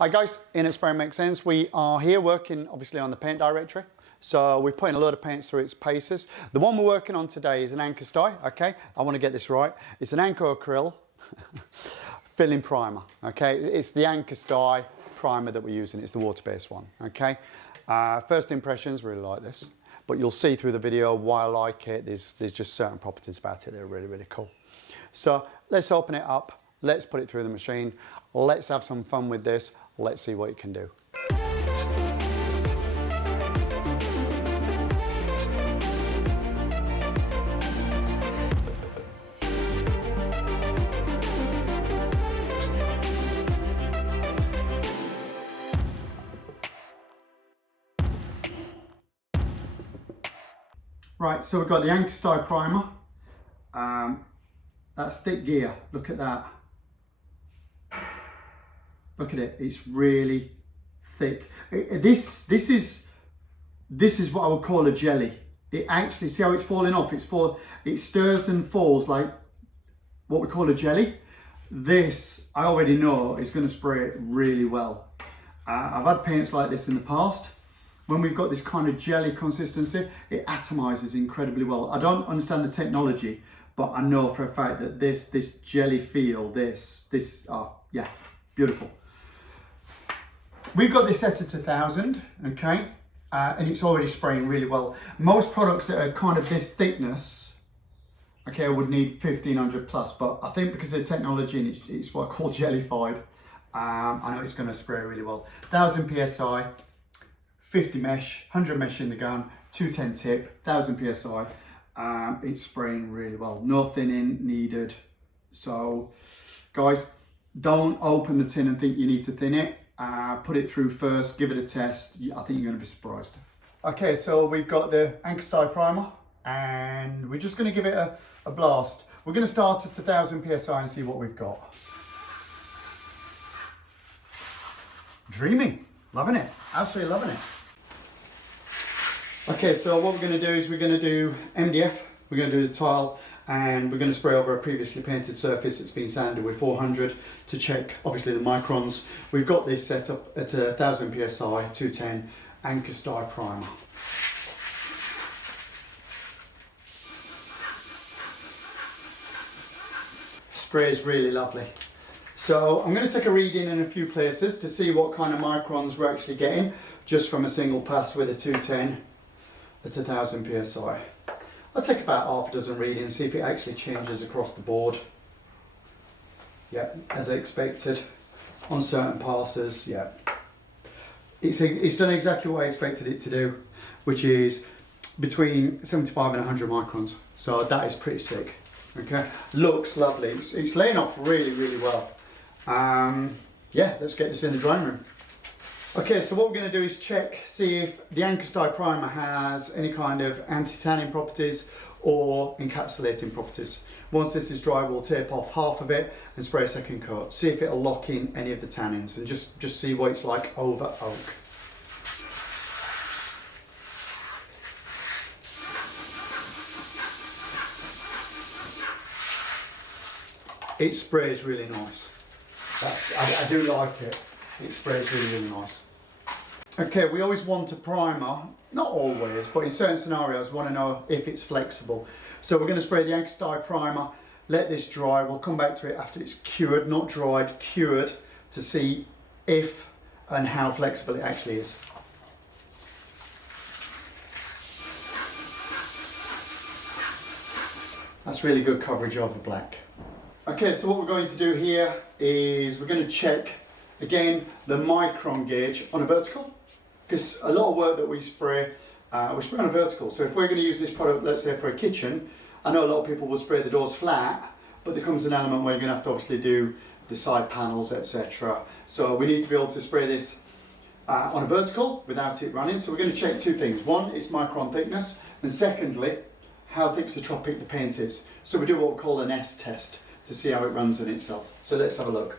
Hi guys, in at Spray Makes Sense, we are here working obviously on the paint directory. So we're putting a lot of paints through its paces. The one we're working on today is an Anker Stuy, okay? I want to get this right. It's an Anker acrylic filling primer, okay? It's the Anker Stuy primer that we're using. It's the water-based one, okay? First impressions, really like this. But you'll see through the video why I like it. There's just certain properties about it that are really, really cool. So let's open it up. Let's put it through the machine. Let's have some fun with this. Let's see what it can do. Right, so we've got the Anker Stuy primer. That's thick gear. Look at that. Look at it. It's really thick. This is what I would call a jelly. It actually, see how it's falling off? It stirs and falls like what we call a jelly. This, I already know, is going to spray it really well. I've had paints like this in the past. When we've got this kind of jelly consistency, it atomizes incredibly well. I don't understand the technology, but I know for a fact that this jelly feel, yeah, beautiful. We've got this set at 1000, okay, and it's already spraying really well. Most products that are kind of this thickness, okay, would need 1500 plus, but I think because of the technology and it's what I call jellified, I know it's going to spray really well. 1000 psi. 50 mesh, 100 mesh in the gun, 210 tip, 1000 psi. It's spraying really well. No thinning needed. So, guys, don't open the tin and think you need to thin it. Put it through first, give it a test. I think you're going to be surprised. Okay, so we've got the Anker Stuy primer, and we're just going to give it a blast. We're going to start at 1000 psi and see what we've got. Dreaming, loving it, absolutely loving it. Okay, so what we're going to do is we're going to do MDF, we're going to do the tile, and we're going to spray over a previously painted surface that's been sanded with 400 to check, obviously, the microns. We've got this set up at 1000 psi, 210, Anker Stuy primer. Spray is really lovely. So I'm going to take a reading in a few places to see what kind of microns we're actually getting just from a single pass with a 210. At 1000 psi. I'll take about half a dozen readings, see if it actually changes across the board. Yeah, as I expected. On certain passes, yeah. It's done exactly what I expected it to do, which is between 75 and 100 microns. So that is pretty sick. Okay, looks lovely. It's laying off really, really well. Yeah, let's get this in the drying room. Okay, so what we're going to do is check, see if the Anker Stuy primer has any kind of anti-tanning properties or encapsulating properties. Once this is dry, we'll tape off half of it and spray a second coat. See if it'll lock in any of the tannins and just see what it's like over oak. It sprays really nice. I do like it. It sprays really, really nice. Okay, we always want a primer, not always, but in certain scenarios, we want to know if it's flexible. So we're going to spray the Anker Stuy primer, let this dry. We'll come back to it after it's cured, not dried, cured, to see if and how flexible it actually is. That's really good coverage over black. Okay, so what we're going to do here is we're going to check again the micron gauge on a vertical, because a lot of work that we spray on a vertical. So if we're going to use this product, let's say for a kitchen, I know a lot of people will spray the doors flat, but there comes an element where you're going to have to obviously do the side panels, etc. So we need to be able to spray this on a vertical without it running. So we're going to check two things. One, its micron thickness, and secondly, how thixotropic the paint is. So we do what we call an S test to see how it runs on itself. So let's have a look.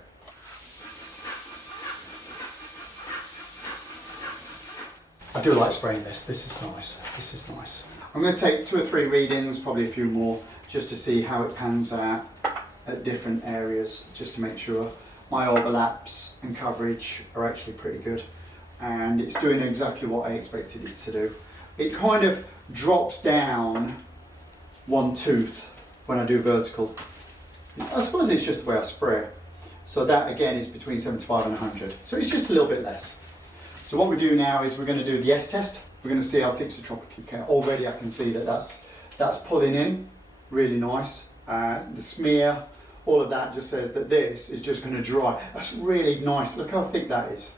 I do like spraying this. This is nice. This is nice. I'm going to take 2 or 3 readings, probably a few more, just to see how it pans out at different areas, just to make sure my overlaps and coverage are actually pretty good, and it's doing exactly what I expected it to do. It kind of drops down one tooth when I do vertical. I suppose it's just the way I spray. So that again is between 75 and 100. So it's just a little bit less. So what we do now is we're going to do the S test. We're going to see how Thixotropic can. Already I can see that that's pulling in really nice. The smear, all of that just says that this is just going to dry. That's really nice. Look how thick that is.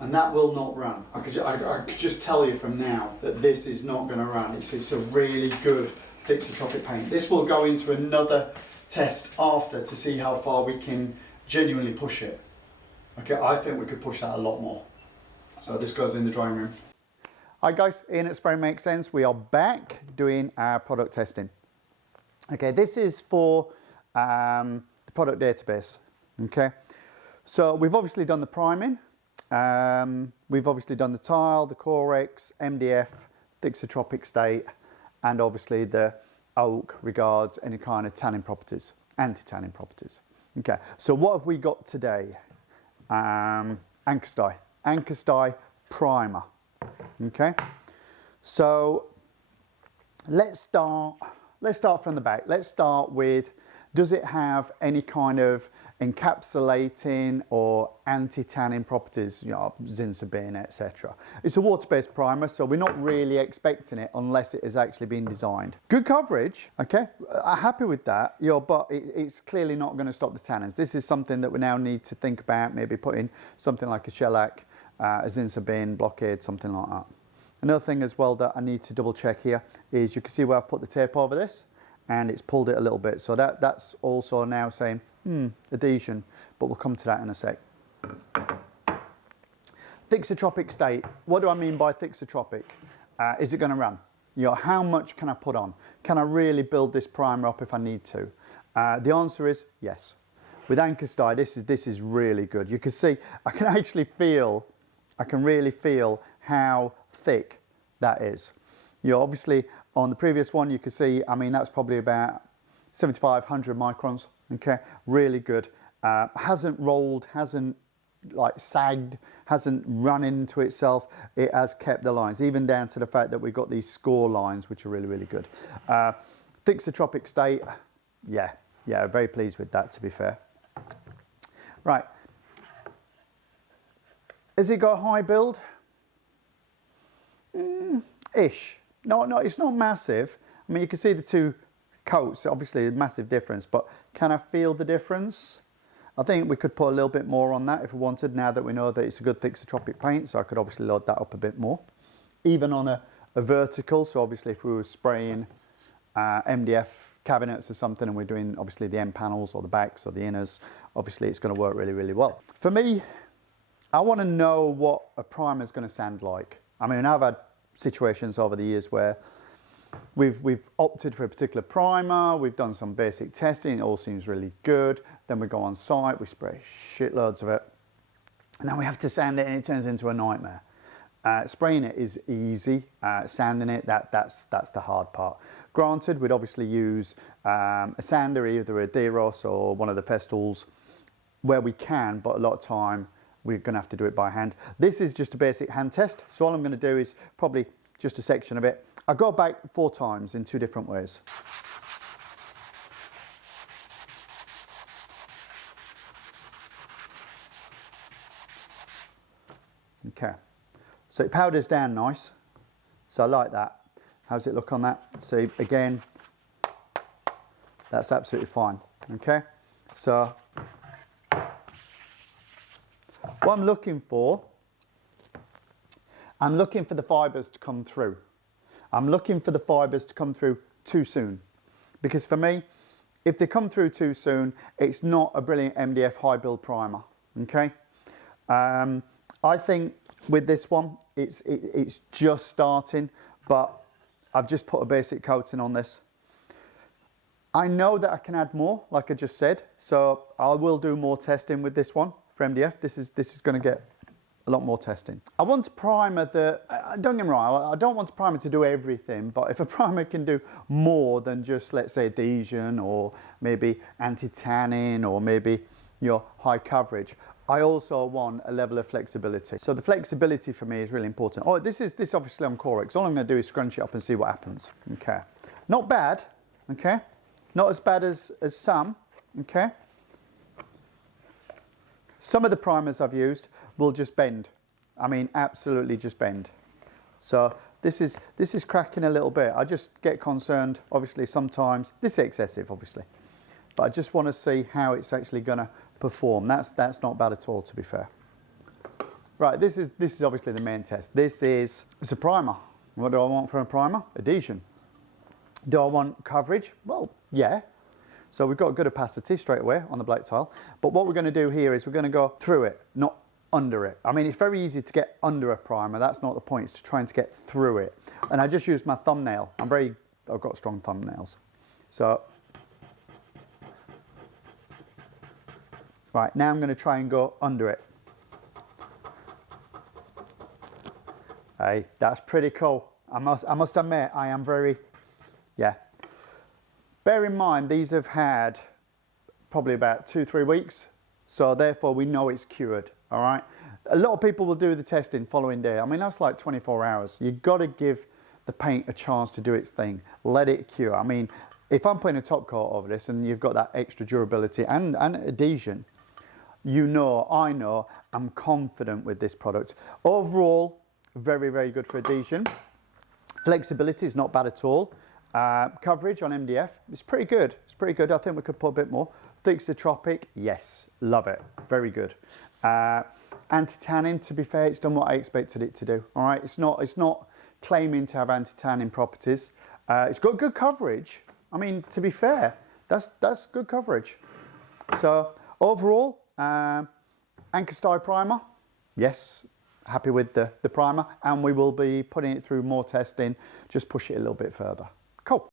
And that will not run. I could just tell you from now that this is not going to run. It's a really good Thixotropic paint. This will go into another test after to see how far we can genuinely push it. Okay, I think we could push that a lot more. So this goes in the drying room. Hi guys, Ian at Spray Makes Sense. We are back doing our product testing. Okay, this is for the product database. Okay, so we've obviously done the priming. We've obviously done the tile, the Correx, MDF, Thixotropic state, and obviously the oak regards any kind of tanning properties, anti-tanning properties. Okay, so what have we got today? Anker Stuy primer. Okay, so let's start from the back. Let's start with, does it have any kind of encapsulating or anti-tanning properties, you know, Zinsabin, etc. It's a water-based primer, so we're not really expecting it unless it has actually been designed. Good coverage, okay, I'm happy with that, you know, but it's clearly not going to stop the tannins. This is something that we now need to think about, maybe putting something like a shellac, a Zinsabin blockade, something like that. Another thing as well that I need to double check here is you can see where I've put the tape over this and it's pulled it a little bit, so that's also now saying adhesion, but we'll come to that in a sec. Thixotropic state. What do I mean by Thixotropic? Is it going to run? You know, how much can I put on? Can I really build this primer up if I need to? The answer is yes. With Anker Stuy, this is really good. You can see, I can really feel how thick that is. You know, obviously on the previous one you can see, I mean, that's probably about 75, 100 microns. Okay, really good. Hasn't rolled, hasn't like sagged, hasn't run into itself. It has kept the lines, even down to the fact that we've got these score lines, which are really, really good. Thixotropic state, yeah, very pleased with that, to be fair. Right, has it got a high build? Ish. No, it's not massive. I mean, you can see the two coats, obviously a massive difference, but can I feel the difference? I think we could put a little bit more on that if we wanted, now that we know that it's a good Thixotropic paint, so I could obviously load that up a bit more. Even on a vertical, so obviously if we were spraying MDF cabinets or something and we're doing obviously the end panels or the backs or the inners, obviously it's going to work really, really well. For me, I want to know what a primer is going to sound like. I mean, I've had situations over the years where we've opted for a particular primer, we've done some basic testing, it all seems really good, then we go on site, we spray shitloads of it, and then we have to sand it and it turns into a nightmare. Spraying it is easy, sanding it, that's the hard part. Granted, we'd obviously use a sander, either a Deros or one of the Festools, where we can, but a lot of time we're going to have to do it by hand. This is just a basic hand test, so all I'm going to do is probably just a section of it. I go back 4 times in 2 different ways. Okay, so it powders down nice, so I like that. How's it look on that? See, again, that's absolutely fine. Okay, so what I'm looking for the fibres to come through. I'm looking for the fibres to come through too soon, because for me, if they come through too soon, it's not a brilliant MDF high build primer. Okay, I think with this one, it's just starting, but I've just put a basic coating on this. I know that I can add more, like I just said, so I will do more testing with this one for MDF. This is going to get a lot more testing. I want a primer that, don't get me wrong, I don't want a primer to do everything, but if a primer can do more than just, let's say, adhesion or maybe anti-tanning or maybe your high coverage. I also want a level of flexibility. So the flexibility for me is really important. Oh, this obviously on Correx. All I'm going to do is scrunch it up and see what happens. Okay. Not bad. Okay. Not as bad as some. Okay. Some of the primers I've used will just bend. I mean, absolutely just bend. So this is cracking a little bit. I just get concerned, obviously, sometimes. This is excessive, obviously. But I just want to see how it's actually going to perform. That's not bad at all, to be fair. Right, this is obviously the main test. It's a primer. What do I want from a primer? Adhesion. Do I want coverage? Well, yeah. So we've got good opacity straight away on the black tile. But what we're going to do here is we're going to go through it, not under it. I mean, it's very easy to get under a primer. That's not the point. It's trying to get through it. And I just used my thumbnail. I've got strong thumbnails. So, right, now I'm going to try and go under it. Hey, that's pretty cool. I must admit, I am very, yeah. Bear in mind, these have had probably about 2-3 weeks. So therefore we know it's cured, all right? A lot of people will do the testing following day. I mean, that's like 24 hours. You've got to give the paint a chance to do its thing. Let it cure. I mean, if I'm putting a top coat over this and you've got that extra durability and adhesion, you know, I know, I'm confident with this product. Overall, very, very good for adhesion. Flexibility is not bad at all. Coverage on MDF is pretty good. It's pretty good. I think we could put a bit more. Thixotropic, yes, love it. Very good. Anti-tanning, to be fair, it's done what I expected it to do. All right, it's not claiming to have anti-tanning properties. It's got good coverage. I mean, to be fair, that's good coverage. So overall, Anker Stuy primer, yes, happy with the primer, and we will be putting it through more testing, just push it a little bit further. Cool.